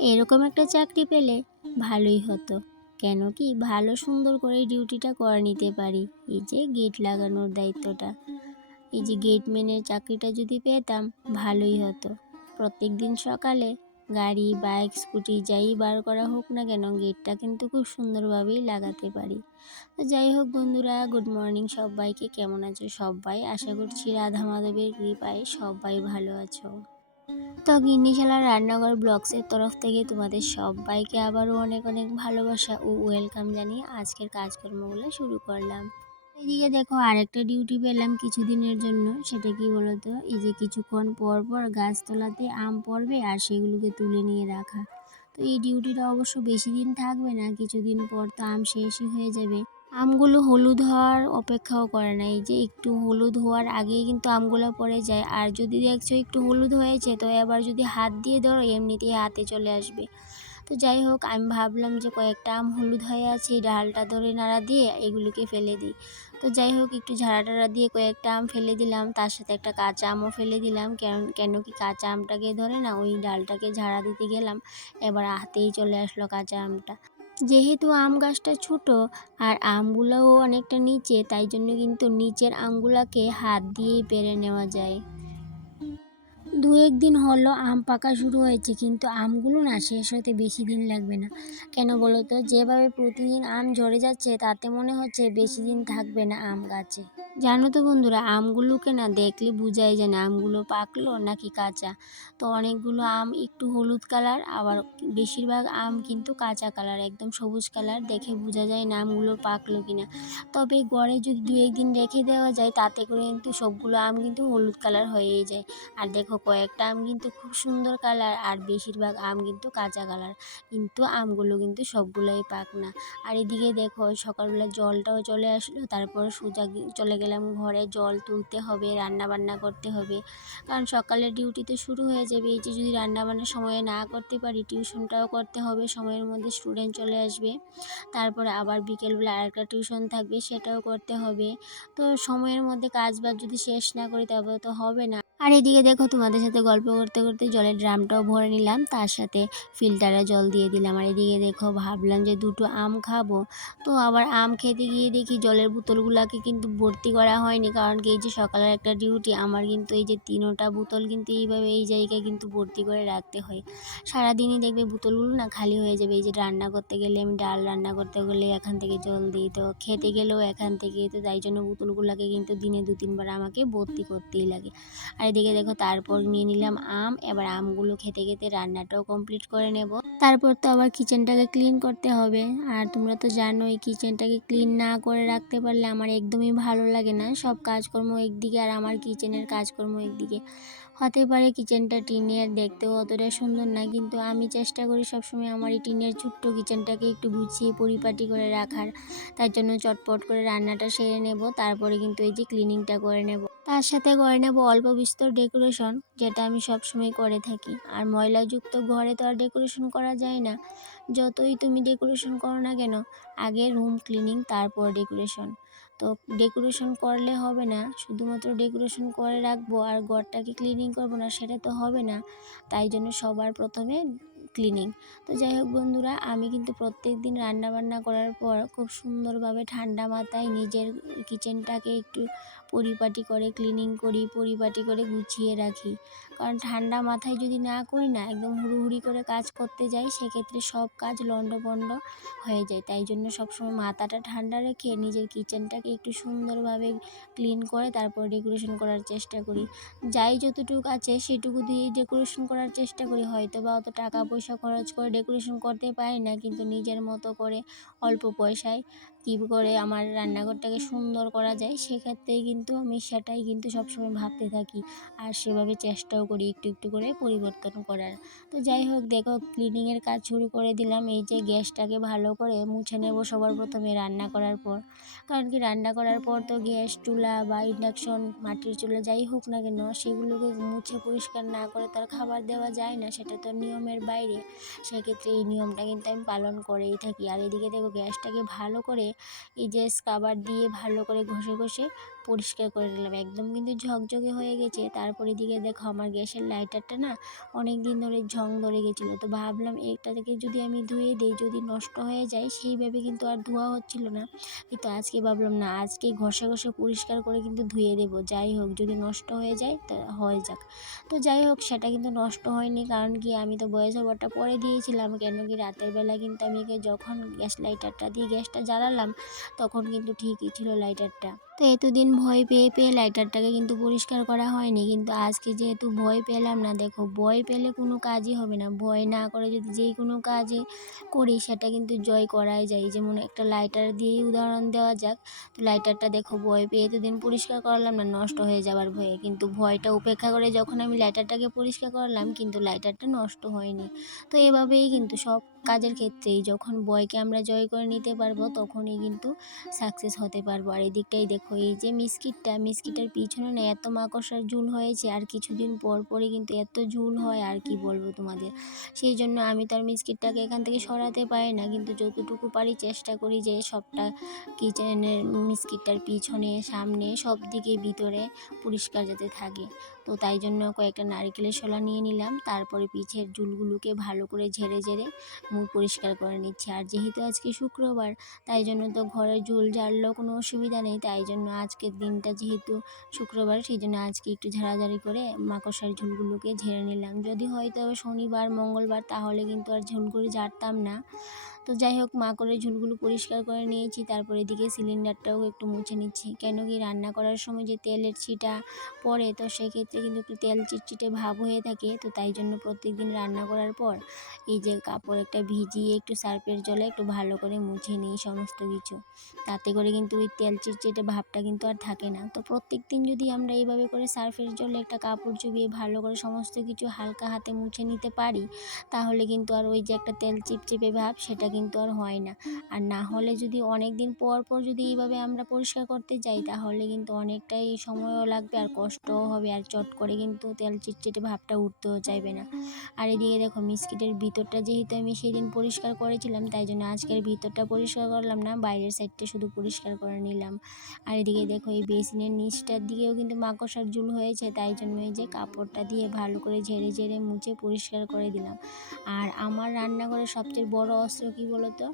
এরকম একটা চাকরি পেলে ভালোই হতো। কেন কি ভালো সুন্দর করে ডিউটিটা করে নিতে পারি। এই যে গেট লাগানোর দায়িত্বটা, এই যে গেটম্যানের চাকরিটা যদি পেতাম ভালোই হতো। প্রত্যেক দিন সকালে গাড়ি, বাইক, স্কুটি যাই বার করা হোক না কেন, গেটটা কিন্তু খুব সুন্দরভাবেই লাগাতে পারি। তো যাই হোক বন্ধুরা, গুড মর্নিং সবাইকে। কেমন আছো সবাই? আশা করছি রাধা মাধবের কৃপায় সবাই ভালো আছো। তো গিন্নিশালা রান্নাঘর ব্লগসের তরফ থেকে তোমাদের সবাইকে আবারও অনেক অনেক ভালোবাসা ও ওয়েলকাম জানিয়ে আজকের কাজকর্মগুলো শুরু করলাম। এদিকে দেখো আরেকটা ডিউটি পেলাম কিছুদিনের জন্য। সেটা কি বলতো, এই যে কিছুক্ষণ পর পর গাছতলাতে আম পড়বে আর সেগুলোকে তুলে নিয়ে রাখা। তো এই ডিউটিটা অবশ্য বেশি দিন থাকবে না, কিছুদিন পর তো আম শেষই হয়ে যাবে। আমগুলো হলুদ হওয়ার অপেক্ষাও করে না, এই যে একটু হলুদ হওয়ার আগেই কিন্তু আমগুলো পড়ে যায়। আর যদি দেখছো একটু হলুদ হয়েছে, তো এবার যদি হাত দিয়ে ধরো এমনিতেই হাতে চলে আসবে। তো যাই হোক, আমি ভাবলাম যে কয়েকটা আম হলুদ হয়ে আছে, এই ডালটা ধরে নাড়া দিয়ে এগুলোকে ফেলে দিই। তো যাই হোক, একটু ঝাড়া টাড়া দিয়ে কয়েকটা আম ফেলে দিলাম, তার সাথে একটা কাঁচা আমও ফেলে দিলাম। কেন কি কাঁচা আমটাকে ধরে না ওই ডালটাকে ঝাড়া দিতে গেলাম, এবার হাতেই চলে আসলো কাঁচা আমটা। যেহেতু আম গাছটা ছোট আর আমগুলোও অনেকটা নিচে, তাই জন্য কিন্তু নিচের আমগুলাকে হাত দিয়েই পেড়ে নেওয়া যায়। দু একদিন হলো আম পাকা শুরু হয়েছে, কিন্তু আমগুলো না শেষ হতে বেশি দিন লাগবে না। কেন বলো তো, যেভাবে প্রতিদিন আম ঝরে যাচ্ছে তাতে মনে হচ্ছে বেশি দিন থাকবে না আম গাছে। জানো তো বন্ধুরা, আমগুলোকে না দেখলে বোঝাই যায় না আমগুলো পাকলো নাকি কাঁচা। তো অনেকগুলো আম একটু হলুদ কালার, আবার বেশিরভাগ আম কিন্তু কাঁচা কালার, একদম সবুজ কালার, দেখে বোঝা যায় না আমগুলো পাকলো কিনা। তবে গড়ে যদি দু একদিন রেখে দেওয়া যায়, তাতে করে কিন্তু সবগুলো আম কিন্তু হলুদ কালার হয়েই যায়। আর দেখো কয়েকটা আম কিন্তু খুব সুন্দর কালার, আর বেশিরভাগ আম কিন্তু কাঁচা কালার, কিন্তু আমগুলো কিন্তু সবগুলোই পাক না। আর এদিকে দেখো সকালবেলা জলটাও চলে আসলো, তারপর সোজা চলে গেলাম ঘরে। জল তুলতে হবে, রান্না বান্না করতে হবে, কারণ সকালের ডিউটিতে শুরু হয়ে যাবে। এই যে যদি রান্না বান্নার সময়ে না করতে পারি, টিউশনটাও করতে হবে, সময়ের মধ্যে স্টুডেন্ট চলে আসবে। তারপরে আবার বিকেলবেলা আরেকটা টিউশন থাকবে, সেটাও করতে হবে। তো সময়ের মধ্যে কাজ বাজ যদি শেষ না করি তবে তো হবে না। আর এদিকে দেখো তোমাদের সাথে গল্প করতে করতে জলের ড্রামটাও ভরে নিলাম, তার সাথে ফিল্টারে জল দিয়ে দিলাম। আর এদিকে দেখো ভাবলাম যে দুটো আম খাবো, তো আবার আম খেতে গিয়ে দেখি জলের বোতলগুলোকে কিন্তু ভর্তি করা হয়নি। কারণ কি, এই যে সকালের একটা ডিউটি আমার, কিন্তু এই যে 3টা বোতল কিন্তু এইভাবে এই জায়গায় কিন্তু ভর্তি করে রাখতে হয়। সারাদিনই দেখবে বোতলগুলো না খালি হয়ে যাবে। এই যে রান্না করতে গেলে, আমি ডাল রান্না করতে গেলে এখান থেকে জল দিই, তো খেতে গেলেও এখান থেকে, তো তাই জন্য বোতলগুলোকে কিন্তু দিনে 2-3 বার আমাকে ভর্তি করতেই লাগে। আর এদিকে দেখো তারপর নিয়ে নিলাম আম। এবার আমগুলো খেতে খেতে রান্নাটাও কমপ্লিট করে নেব। তারপর তো আবার কিচেনটাকে ক্লিন করতে হবে। আর তোমরা তো জানোই, কিচেনটাকে ক্লিন না করে রাখতে পারলে আমার একদমই ভালো লাগে না। সব কাজকর্ম একদিকে আর আমার কিচেনের কাজকর্ম একদিকে। হতে পারে কিচেনটা টিনের, দেখতেও অতটা সুন্দর না, কিন্তু আমি চেষ্টা করি সবসময় আমার এই টিনের ছোট্ট কিচেনটাকে একটু গুছিয়ে পরিপাটি করে রাখার। তার জন্য চটপট করে রান্নাটা সেরে নেব, তারপরে কিন্তু এই যে ক্লিনিংটা করে নেব। তার সাথে করে নেব অল্প বিস্তর ডেকোরেশন, যেটা আমি সবসময় করে থাকি। আর ময়লাযুক্ত ঘরে তো আর ডেকোরেশন করা যায় না। যতই তুমি ডেকোরেশন করো না কেন, আগে রুম ক্লিনিং তারপর ডেকোরেশন। তো ডেকোরেশন করলে হবে না, শুধুমাত্র ডেকোরেশন করে রাখবো আর ঘরটাকে ক্লিনিং করবো না, সেটা তো হবে না। তাই জন্য সবার প্রথমে ক্লিনিং। তো যাই হোক বন্ধুরা, আমি কিন্তু প্রত্যেক দিন রান্নাবান্না করার পর খুব সুন্দরভাবে ঠান্ডা মাথায় নিজের কিচেনটাকে একটু পরিপাটি করে ক্লিনিং করি, পরিপাটি করে গুছিয়ে রাখি। কারণ ঠান্ডা মাথায় যদি না করি না, একদম হুড়ুহুড়ি করে কাজ করতে যাই, সেক্ষেত্রে সব কাজ লণ্ডভণ্ড হয়ে যায়। তাই জন্য সবসময় মাথাটা ঠান্ডা রেখে নিজের কিচেনটাকে একটু সুন্দরভাবে ক্লিন করে তারপর ডেকোরেশন করার চেষ্টা করি। যাই যতটুকু আছে সেটুকু দিয়েই ডেকোরেশন করার চেষ্টা করি। হয়তো বা অত টাকা পয়সা খরচ করে ডেকোরেশন করতে পারি না, কিন্তু নিজের মতো করে অল্প পয়সায় কী করে আমার রান্নাঘরটাকে সুন্দর করা যায়, সেক্ষেত্রেই কিন্তু আমি সেটাই কিন্তু সবসময় ভাবতে থাকি। আর সেভাবে চেষ্টাও করি একটু একটু করে পরিবর্তন করার। তো যাই হোক দেখো, ক্লিনিংয়ের কাজ শুরু করে দিলাম। এই যে গ্যাসটাকে ভালো করে মুছে নেব সবার প্রথমে রান্না করার পর। কারণ কি, রান্না করার পর তো গ্যাস চুলা বা ইন্ডাকশন, মাটির চুলা যাই হোক না কেন, সেগুলোকে মুছে পরিষ্কার না করে তার খাবার দেওয়া যায় না, সেটা তো নিয়মের বাইরে। সেক্ষেত্রে এই নিয়মটা কিন্তু আমি পালন করেই থাকি। আর এদিকে দেখো গ্যাসটাকে ভালো করে এই যে স্ক্রাবার দিয়ে ভালো করে ঘষে ঘষে পরিষ্কার করে নিলাম, একদম কিন্তু ঝকঝকে হয়ে গেছে। তারপরে এদিকে দেখো আমার গ্যাসের লাইটারটা না অনেক দিন ধরে ঝং ধরে গেছিলো, তো ভাবলাম এটা থেকে যদি আমি ধুয়ে দিই, যদি নষ্ট হয়ে যায় সেইভাবে কিন্তু আর ধোয়া হচ্ছিল না। কিন্তু আজকে ভাবলাম না, আজকে ঘষে ঘষে পরিষ্কার করে কিন্তু ধুয়ে দেবো, যাই হোক যদি নষ্ট হয়ে যায় তা হয়ে যাক। তো যাই হোক সেটা কিন্তু নষ্ট হয়নি, কারণ কি আমি তো ভয়েস ওভারটা পরে দিয়েছিলাম, কেন কি রাতের বেলা কিন্তু আমি যখন গ্যাস লাইটারটা দিয়ে গ্যাসটা জ্বালালাম তখন কিন্তু ঠিকই ছিল লাইটারটা। তো এতদিন ভয় পেয়ে পেয়ে লাইটারটাকে কিন্তু পরিষ্কার করা হয়নি, কিন্তু আজকে যেহেতু ভয় পেলাম না, দেখো ভয় পেলে কোনো কাজই হবে না, ভয় না করে যদি যেই কোনো কাজে করি সেটা কিন্তু জয় করাই যায়। যেমন একটা লাইটার দিয়েই উদাহরণ দেওয়া যাক, তো লাইটারটা দেখো ভয় পেয়ে এতদিন পরিষ্কার করলাম না নষ্ট হয়ে যাওয়ার ভয়ে, কিন্তু ভয়টা উপেক্ষা করে যখন আমি লাইটারটাকে পরিষ্কার করলাম কিন্তু লাইটারটা নষ্ট হয়নি। তো এভাবেই কিন্তু সব কাজের ক্ষেত্রেই যখন ভয়কে আমরা জয় করে নিতে পারবো তখনই কিন্তু সাকসেস হতে পারবো। আর এদিকটাই দেখো এই যে মিষ্কিটার পিছনে না এত মাকড়সার ঝুল হয়েছে, আর কিছুদিন পর পরই কিন্তু এত ঝুল হয় আর কি বলবো তোমাদের। সেই জন্য আমি তো আর মিষ্কিটাকে এখান থেকে সরাতে পারি না, কিন্তু যতটুকু পারি চেষ্টা করি যে সবটা কিচেনের মিষ্কিটার পিছনে সামনে সব দিকে ভিতরে পরিষ্কার যাতে থাকে। তো তাই জন্য কয়েকটা নারকেলের শলা নিয়ে নিলাম, তারপরে পিছের ঝুলগুলোকে ভালো করে ঝেড়ে ঝেড়ে মুখ পরিষ্কার করে নিচ্ছি। আর যেহেতু আজকে শুক্রবার তাই জন্য তো ঘরের ঝুল ঝাড়লেও কোনো অসুবিধা নেই, তাই জন্য আজকের দিনটা যেহেতু শুক্রবার সেই জন্য আজকে একটু ঝাড়াঝাড়ি করে মাকড়সার ঝুলগুলোকে ঝেড়ে নিলাম। যদি হয়তো শনিবার মঙ্গলবার তাহলে কিন্তু আর ঝুলগুলো ঝাড়তাম না। তো যাই হোক মাকড়ের ঝুলগুলো পরিষ্কার করে নিয়েছি, তারপরে এদিকে সিলিন্ডারটাও একটু মুছে নিচ্ছি, কেন কি রান্না করার সময় যে তেলের ছিটা পড়ে তো সেক্ষেত্রে কিন্তু একটু তেল চিটচিটে ভাব হয়ে থাকে। তো তাই জন্য প্রত্যেক দিন রান্না করার পর এই যে কাপড় একটা ভিজিয়ে একটু সার্ফের জলে একটু ভালো করে মুছে নিই সমস্ত কিছু, তাতে করে কিন্তু ওই তেল চিটচিটে ভাবটা কিন্তু আর থাকে না। তো প্রত্যেক দিন যদি আমরা এইভাবে করে সার্ফের জলে একটা কাপড় চুবিয়ে ভালো করে সমস্ত কিছু হালকা হাতে মুছে নিতে পারি তাহলে কিন্তু আর ওই যে একটা তেল চিপচিপে ভাব সেটা কিন্তু আর হয় না। আর না হলে যদি অনেক দিন পর পর যদি এইভাবে আমরা পরিষ্কার করতে যাই তাহলে কিন্তু অনেকটাই সময়ও লাগবে আর কষ্টও হবে, আর চট করে কিন্তু তেল চিটচিটে ভাবটা উঠতেও চাইবে না। আর এদিকে দেখো মিস্কিটের ভিতরটা যেহেতু আমি সেদিন পরিষ্কার করেছিলাম তাই জন্য আজকের ভিতরটা পরিষ্কার করলাম না, বাইরের সাইডটা শুধু পরিষ্কার করে নিলাম। আর এদিকে দেখো এই বেসিনের নিচটার দিকেও কিন্তু মাকড়সার ঝুল হয়েছে, তাই জন্য এই যে কাপড়টা দিয়ে ভালো করে ঝেড়ে ঝেড়ে মুছে পরিষ্কার করে দিলাম। আর আমার রান্নাঘরের সবচেয়ে বড় অস্ত্র কী বলো তো,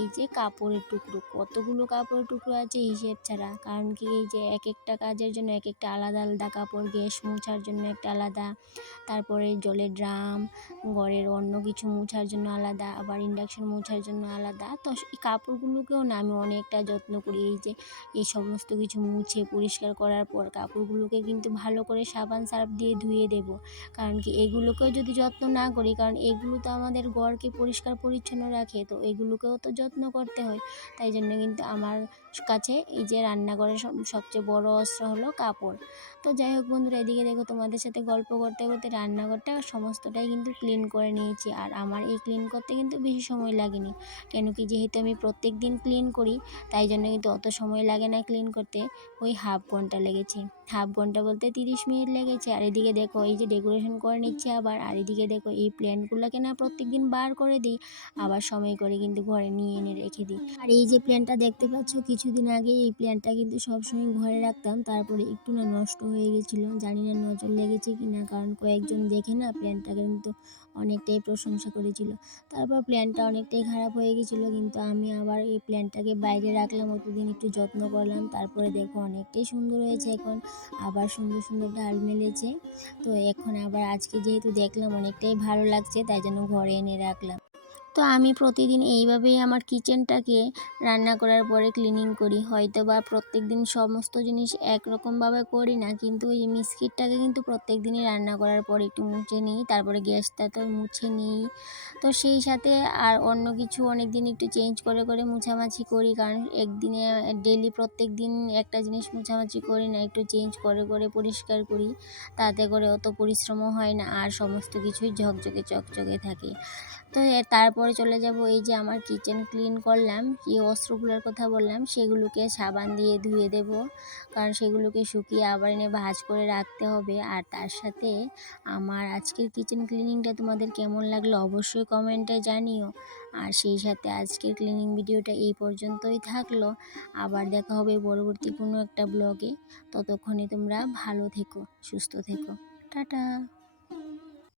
এই যে কাপড়ের টুকরো, কতগুলো কাপড়ের টুকরো আছে হিসেব ছাড়া। কারণ কি এই যে এক একটা কাজের জন্য এক একটা আলাদা আলাদা কাপড়, গ্যাস মোছার জন্য একটা আলাদা, তারপরে জলের ড্রাম, ঘরের অন্য কিছু মোছার জন্য আলাদা, আবার ইন্ডাকশন মোছার জন্য আলাদা। তো এই কাপড়গুলোকেও না আমি অনেকটা যত্ন করি, এই যে এই সমস্ত কিছু মুছে পরিষ্কার করার পর কাপড়গুলোকে কিন্তু ভালো করে সাবান সার্ফ দিয়ে ধুয়ে দেবো। কারণ কি এগুলোকেও যদি যত্ন না করি, কারণ এগুলো তো আমাদের ঘরকে পরিষ্কার পরিচ্ছন্ন রাখে, তো এগুলোকেও তো যত্ন করতে হয়। তাই জন্য কিন্তু আমার কাছে এই যে রান্নাঘরের সবচেয়ে বড় অস্ত্র হলো কাপড়। তো যাই হোক বন্ধুরা, এদিকে দেখো তোমাদের সাথে গল্প করতে করতে রান্নাঘরটা সমস্তটাই কিন্তু ক্লিন করে নিয়েছি। আর আমার এই ক্লিন করতে কিন্তু বেশি সময় লাগেনি, কেন কি যেহেতু আমি প্রত্যেক দিন ক্লিন করি তাই জন্য কিন্তু অত সময় লাগে না ক্লিন করতে, ওই হাফ ঘন্টা লেগেছে, হাফ ঘন্টা বলতে 30 মিনিট লেগেছে। আর এদিকে দেখো এই যে ডেকোরেশন করে নিচ্ছে আবার, আর এদিকে দেখো এই প্ল্যান্টগুলোকে না প্রত্যেক দিন বার করে দিই, আবার সময় করে কিন্তু ঘরে নিয়ে এনে রেখে দিই। আর এই যে প্ল্যান্টটা দেখতে পাচ্ছ কিছুদিন আগে এই প্ল্যান্টটা কিন্তু সবসময় ঘরে রাখতাম, তারপরে একটু না নষ্ট হয়ে গেছিলো, জানি না নজর লেগেছে কি না, কারণ কয়েকজন দেখে না প্ল্যান্টটা কিন্তু অনেকটাই প্রশংসা করেছিল। তারপর প্ল্যান্টটা অনেকটাই খারাপ হয়ে গেছিলো, কিন্তু আমি আবার এই প্ল্যান্টটাকে বাইরে রাখলাম, অতদিন একটু যত্ন করলাম, তারপরে দেখো অনেকটাই সুন্দর হয়েছে, এখন আবার সুন্দর সুন্দর ডাল মেলেছে। তো এখন আবার আজকে যেহেতু দেখলাম অনেকটাই ভালো লাগছে তাই জন্য ঘরে এনে রাখলাম। তো আমি প্রতিদিন এইভাবেই আমার কিচেনটাকে রান্না করার পরে ক্লিনিং করি, হয়তো বা প্রত্যেক দিন সমস্ত জিনিস একরকমভাবে করি না, কিন্তু ওই মিস্কিটটাকে কিন্তু প্রত্যেক দিনই রান্না করার পর একটু মুছে নিই, তারপরে গ্যাসটা তো মুছে নিই। তো সেই সাথে আর অন্য কিছু অনেক দিন একটু চেঞ্জ করে করে মুছামাছি করি, কারণ একদিনে ডেলি প্রত্যেক দিন একটা জিনিস মুছামাছি করি না, একটু চেঞ্জ করে করে পরিষ্কার করি, তাতে করে অত পরিশ্রমও হয় না আর সমস্ত কিছুই ঝকঝকে চকচকে থাকে। তো তারপর তারপরে চলে যাব এই যে আমার কিচেন ক্লিন করলাম, যে অস্ত্রগুলোর কথা বললাম সেগুলোকে সাবান দিয়ে ধুয়ে দেব, কারণ সেগুলোকে শুকিয়ে আবার এনে ভাঁজ করে রাখতে হবে। আর তার সাথে আমার আজকের কিচেন ক্লিনিংটা তোমাদের কেমন লাগলো অবশ্যই কমেন্টে জানিও। আর সেই সাথে আজকের ক্লিনিং ভিডিওটা এই পর্যন্তই থাকলো। আবার দেখা হবে পরবর্তী কোনো একটা ব্লগে। ততক্ষণে তোমরা ভালো থেকো, সুস্থ থেকো। টাটা।